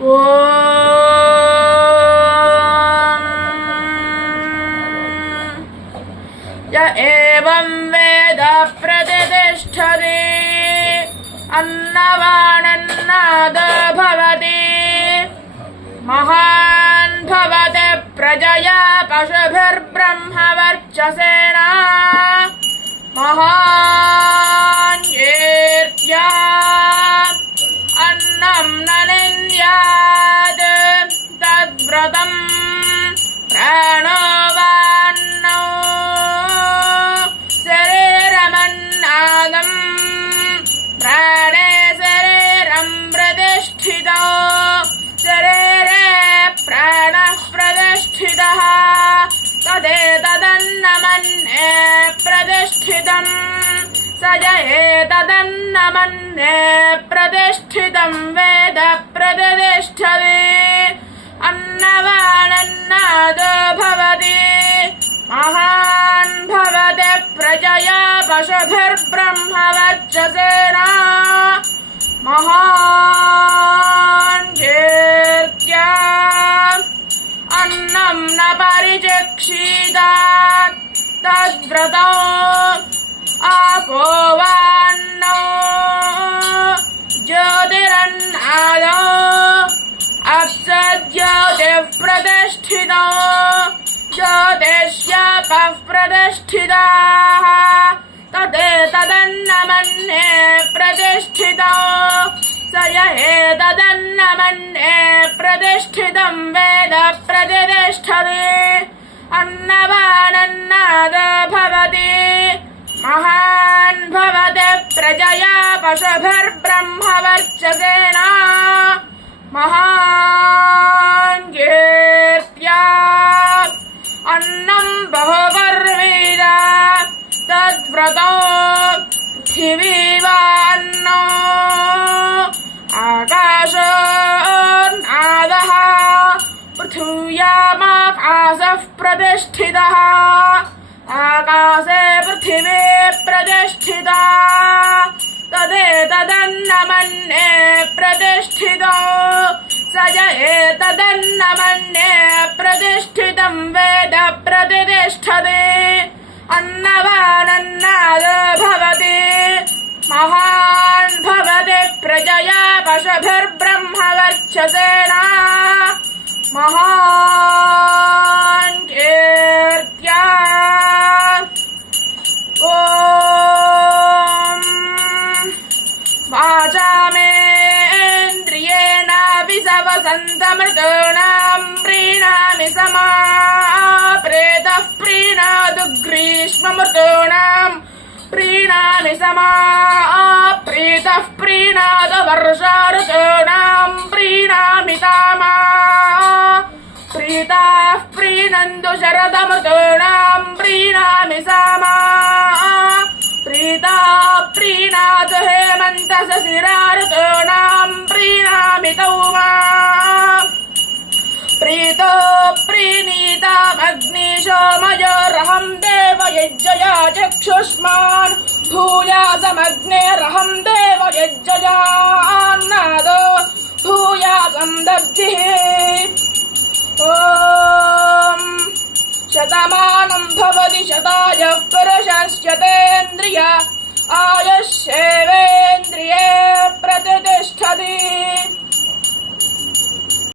य एवं वेद प्रतिष्ठते अन्नवानन्नाद भवति महान् भवति प्रजया पशुभिर्ब्रह्मवर्चसेन महान् कीर्त्या अन्नं न निन्द्यात् तद्व्रतं प्राणो वान्नो शरीरमन्नादं प्राणे शरीरं प्रतिष्ठितो शरीरे प्राणः प्रतिष्ठितः तदेतदन्नमन्ये प्रतिष्ठितं स य एतदन्नमन्ये प्रतिष्ठितं वेद प्रतिष्ठते अन्नवानन्नादो भवति महान् भवति प्रजया पशुभिर्ब्रह्मवर्चसेन महान् कीर्त्या अन्नं न परिचक्षीदात् तद्व्रतो आपो वान्नो ज्योतिरन्नादो अप्सज्योतिः प्रतिष्ठितो ज्योतिष्यापः प्रतिष्ठिताः तदेतदन्नमन्ये प्रतिष्ठितो स य एतदन्नमन्ये प्रतिष्ठितं वेद प्रतिष्ठते अन्नवानन्नाद भवति महान् भवति प्रजया पशुभिर्ब्रह्मवर्चसेन महान् कीर्त्या अन्नं बहुवर्वेद तद्व्रतो पृथिवीवान्नो आकाशोन्नादः पृथिव्यामाकाशः प्रतिष्ठितः आकाशे पृथिवी प्रतिष्ठिता तदेतदन्नमन्ये प्रतिष्ठितो स य एतदन्नमन्ये प्रतिष्ठितं वेद प्रतिष्ठते अन्नवानन्नाद भवति महान् भवति प्रजया पशुभिर्ब्रह्मवर्चसेन महान् कीर्त्या ॐ वाचामेन्द्रियेण विसवसन्तमृतॄणां प्रीणामि समाप्रेतः प्रीणातु ग्रीष्ममृतॄणां प्रीणामि समाप्रीतः प्रीणातु वर्षाऋतॄणां प्रीणामि तामा प्रीताः प्रीणन्तु शरदमृतॄणां प्रीणामि सामा प्रीता प्रीणातु हेमन्तशशिराऋतॄणां प्रीणामि तौमा प्रीतो प्रीणीतामग्निशोमयोरहं देवयज्जया चक्षुष्मान् भूयासमग्नेरहं देवयज्जयान्नादो भूयासं दग्धिः ॐ शतमानं भवति शतायः पुरुषस्यतेन्द्रिय आयुष्येवेन्द्रिये प्रतिष्ठति।